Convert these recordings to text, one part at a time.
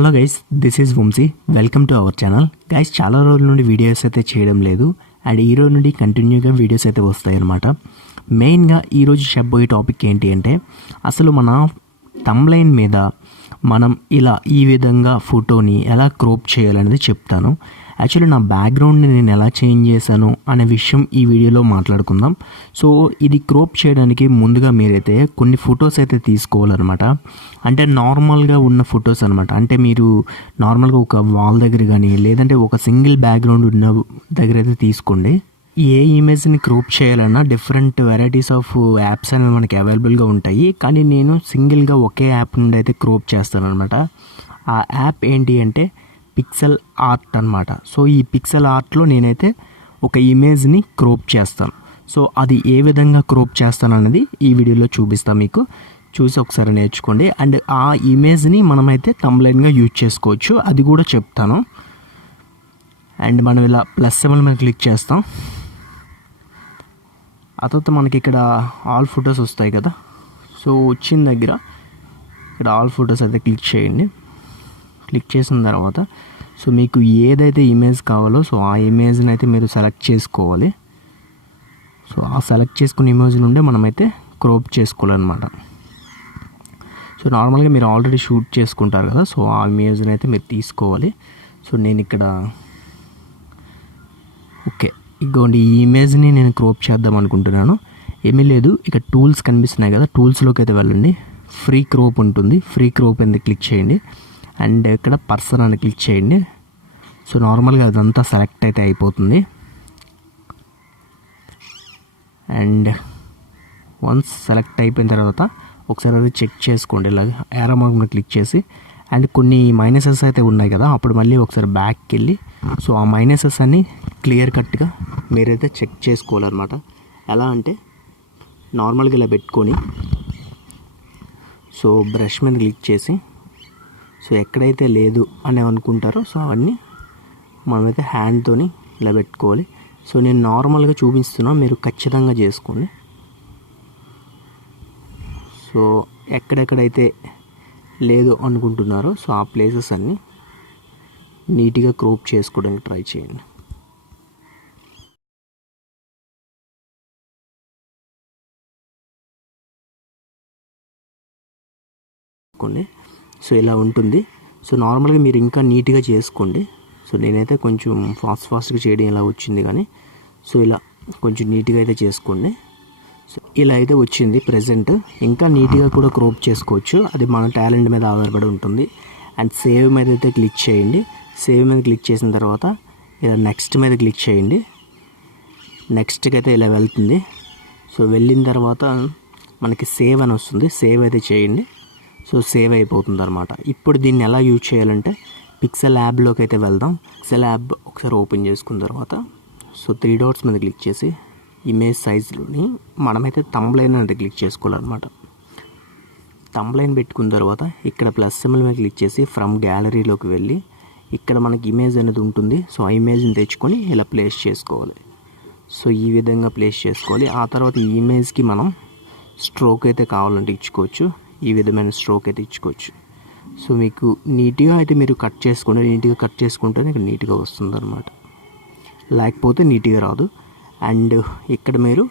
Hello guys, this is Vamshi. Welcome to our channel. Guys, చాలా రోజుల నుండి వీడియోస్ అయితే చేయడం లేదు అండ్ ఈ రోజు నుండి కంటిన్యూగా వీడియోస్ అయితే వస్తాయి అన్నమాట. మెయిన్గా ఈరోజు చెప్పబోయే టాపిక్ ఏంటి అంటే, అసలు మన థంబ్నెయిల్ మీద మనం ఇలా ఈ విధంగా ఫోటోని ఎలా క్రోప్ చేయాలనేది చెప్తాను. యాక్చువల్లీ నా బ్యాక్గ్రౌండ్ని నేను ఎలా చేంజ్ చేశాను అనే విషయం ఈ వీడియోలో మాట్లాడుకుందాం. సో ఇది క్రోప్ చేయడానికి ముందుగా మీరైతే కొన్ని ఫొటోస్ అయితే తీసుకోవాలన్నమాట. అంటే నార్మల్గా ఉన్న ఫొటోస్ అనమాట. అంటే మీరు నార్మల్గా ఒక వాల్ దగ్గర కానీ లేదంటే ఒక సింగిల్ బ్యాక్గ్రౌండ్ ఉన్న దగ్గర అయితే తీసుకోండి. ఏ ఇమేజ్ని క్రోప్ చేయాలన్నా డిఫరెంట్ వెరైటీస్ ఆఫ్ యాప్స్ అనేవి మనకి అవైలబుల్గా ఉంటాయి. కానీ నేను సింగిల్గా ఒకే యాప్ నుండి అయితే క్రోప్ చేస్తాను అనమాట. ఆ యాప్ ఏంటి అంటే పిక్సెల్ ఆర్ట్ అనమాట. సో ఈ పిక్సెల్ ఆర్ట్లో నేనైతే ఒక ఇమేజ్ని క్రోప్ చేస్తాను. సో అది ఏ విధంగా క్రోప్ చేస్తాను అనేది ఈ వీడియోలో చూపిస్తాను మీకు. చూసి ఒకసారి నేర్చుకోండి. అండ్ ఆ ఇమేజ్ని మనమైతే థంబ్నెయిల్గా యూజ్ చేసుకోవచ్చు, అది కూడా చెప్తాను. అండ్ మనం ఇలా ప్లస్ సింబల్ మీద క్లిక్ చేస్తాం. ఆ తర్వాత మనకి ఇక్కడ ఆల్ ఫొటోస్ వస్తాయి కదా. సో వచ్చిన దగ్గర ఇక్కడ ఆల్ ఫొటోస్ అయితే క్లిక్ చేయండి. క్లిక్ చేసిన తర్వాత సో మీకు ఏదైతే ఇమేజ్ కావాలో సో ఆ ఇమేజ్ని అయితే మీరు సెలెక్ట్ చేసుకోవాలి. సో ఆ సెలెక్ట్ చేసుకున్న ఇమేజ్ నుండే మనమైతే క్రోప్ చేసుకోవాలన్నమాట. సో నార్మల్గా మీరు ఆల్రెడీ షూట్ చేసుకుంటారు కదా, సో ఆ ఇమేజ్ని అయితే మీరు తీసుకోవాలి. సో నేను ఇక్కడ ఓకే ఇగోండి ఈ ఇమేజ్ని నేను క్రోప్ చేద్దాం అనుకుంటున్నాను. ఏమీ లేదు, ఇక్కడ టూల్స్ కనిపిస్తున్నాయి కదా, టూల్స్లోకి అయితే వెళ్ళండి. ఫ్రీ క్రోప్ ఉంటుంది, ఫ్రీ క్రోప్ అనేది క్లిక్ చేయండి. అండ్ ఇక్కడ పర్సన్ అని క్లిక్ చేయండి. సో నార్మల్గా అదంతా సెలెక్ట్ అయితే అయిపోతుంది. అండ్ వన్స్ సెలెక్ట్ అయిపోయిన తర్వాత ఒకసారి అది చెక్ చేసుకోండి. ఇలా యారో మార్క్ మీద క్లిక్ చేసి అండ్ కొన్ని మైనసెస్ అయితే ఉన్నాయి కదా, అప్పుడు మళ్ళీ ఒకసారి బ్యాక్కి వెళ్ళి సో ఆ మైనసెస్ అన్నీ క్లియర్ కట్గా మీరైతే చెక్ చేసుకోవాలన్నమాట. ఎలా అంటే నార్మల్గా ఇలా పెట్టుకొని సో బ్రష్ మీద క్లిక్ చేసి సో ఎక్కడైతే లేదు అని అనుకుంటారో సో అవన్నీ మనమైతే హ్యాండ్తోని ఇలా పెట్టుకోవాలి. సో నేను నార్మల్గా చూపిస్తున్నా, మీరు ఖచ్చితంగా చేసుకోండి. సో ఎక్కడెక్కడైతే లేదు అనుకుంటున్నారో సో ఆ ప్లేసెస్ అన్నీ నీట్గా క్రోప్ చేసుకోవడానికి ట్రై చేయండి. సో ఇలా ఉంటుంది. సో నార్మల్గా మీరు ఇంకా నీట్గా చేసుకోండి. సో నేనైతే కొంచెం ఫాస్ట్గా చేయడం ఇలా వచ్చింది, కానీ సో ఇలా కొంచెం నీట్గా అయితే చేసుకోండి. సో ఇలా అయితే వచ్చింది ప్రజెంట్. ఇంకా నీట్గా కూడా క్రోప్ చేసుకోవచ్చు, అది మన టాలెంట్ మీద ఆధారపడి ఉంటుంది. అండ్ సేవ్ మీద అయితే క్లిక్ చేయండి. సేవ్ మీద క్లిక్ చేసిన తర్వాత ఇలా నెక్స్ట్ మీద క్లిక్ చేయండి. నెక్స్ట్కి అయితే ఇలా వెళ్తుంది. సో వెళ్ళిన తర్వాత మనకి సేవ్ అని వస్తుంది, సేవ్ అయితే చేయండి. సో సేవ్ అయిపోతుంది అనమాట. ఇప్పుడు దీన్ని ఎలా యూజ్ చేయాలంటే పిక్సెల్ యాప్లోకి అయితే వెళ్దాం. పిక్సెల్ యాప్ ఒకసారి ఓపెన్ చేసుకున్న తర్వాత సో 3 డాట్స్ మీద క్లిక్ చేసి ఇమేజ్ సైజ్లోని మనమైతే థంబ్నెయిల్ అనేది క్లిక్ చేసుకోవాలన్నమాట. థంబ్నెయిల్ పెట్టుకున్న తర్వాత ఇక్కడ ప్లస్ సింబల్ మీద క్లిక్ చేసి ఫ్రమ్ గ్యాలరీలోకి వెళ్ళి ఇక్కడ మనకి ఇమేజ్ అనేది ఉంటుంది. సో ఆ ఇమేజ్ని తెచ్చుకొని ఇలా ప్లేస్ చేసుకోవాలి. సో ఈ విధంగా ప్లేస్ చేసుకోవాలి. ఆ తర్వాత ఈ ఇమేజ్కి మనం స్ట్రోక్ అయితే కావాలంటే ఇచ్చుకోవచ్చు, ఈ విధమైన స్ట్రోక్ అయితే ఇచ్చుకోవచ్చు. సో మీకు నీట్గా అయితే మీరు కట్ చేసుకోండి. నీట్గా కట్ చేసుకుంటే ఇక్కడ నీట్గా వస్తుంది అనమాట, లేకపోతే నీట్గా రాదు. అండ్ ఇక్కడ మీరు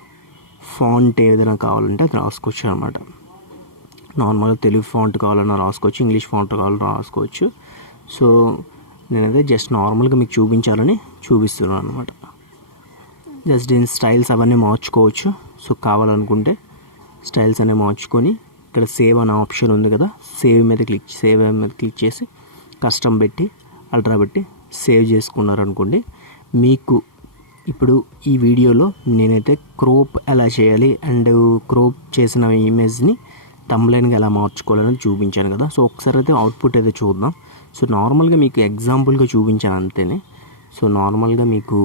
ఫాంట్ ఏదైనా కావాలంటే అది రాసుకోవచ్చు అనమాట. నార్మల్గా తెలుగు ఫాంట్ కావాలన్నా రాసుకోవచ్చు, ఇంగ్లీష్ ఫాంట్ కావాలన్నా రాసుకోవచ్చు. సో నేనైతే జస్ట్ నార్మల్గా మీకు చూపించాలని చూపిస్తున్నాను అనమాట. జస్ట్ దీని స్టైల్స్ అవన్నీ మార్చుకోవచ్చు. సో కావాలనుకుంటే స్టైల్స్ అనేవి మార్చుకొని ఇక్కడ సేవ్ అనే ఆప్షన్ ఉంది కదా, సేవ్ మీద క్లిక్ చేసి కస్టమ్ పెట్టి అల్ట్రా పెట్టి సేవ్ చేసుకున్నారనుకోండి. మీకు ఇప్పుడు ఈ వీడియోలో నేనైతే క్రోప్ ఎలా చేయాలి అండ్ క్రోప్ చేసిన ఇమేజ్ని థంబ్నెయిల్గా ఎలా మార్చుకోవాలని చూపించాను కదా. సో ఒకసారి అయితే అవుట్పుట్ అయితే చూద్దాం. సో నార్మల్గా మీకు ఎగ్జాంపుల్గా చూపించాను అంతేనే. సో నార్మల్గా మీకు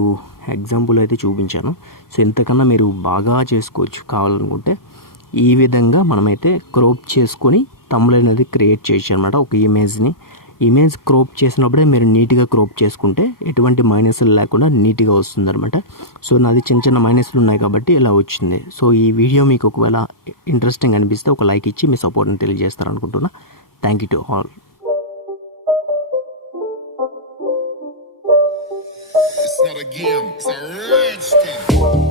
ఎగ్జాంపుల్ అయితే చూపించాను. సో ఎంతకన్నా మీరు బాగా చేసుకోవచ్చు కావాలనుకుంటే. ఈ విధంగా మనమైతే క్రోప్ చేసుకొని థంబ్నెయిల్ అనేది క్రియేట్ చేయొచ్చు అనమాట. ఒక ఇమేజ్ క్రోప్ చేసినప్పుడే మీరు నీట్గా క్రోప్ చేసుకుంటే ఎటువంటి మైనస్లు లేకుండా నీట్గా వస్తుంది అనమాట. సో నాది చిన్న మైనస్లు ఉన్నాయి కాబట్టి ఇలా వచ్చింది. సో ఈ వీడియో మీకు ఒకవేళ ఇంట్రెస్టింగ్ అనిపిస్తే ఒక లైక్ ఇచ్చి మీ సపోర్ట్ని తెలియజేస్తారనుకుంటున్నా. Thank you to all. not a game, it's a rich thing.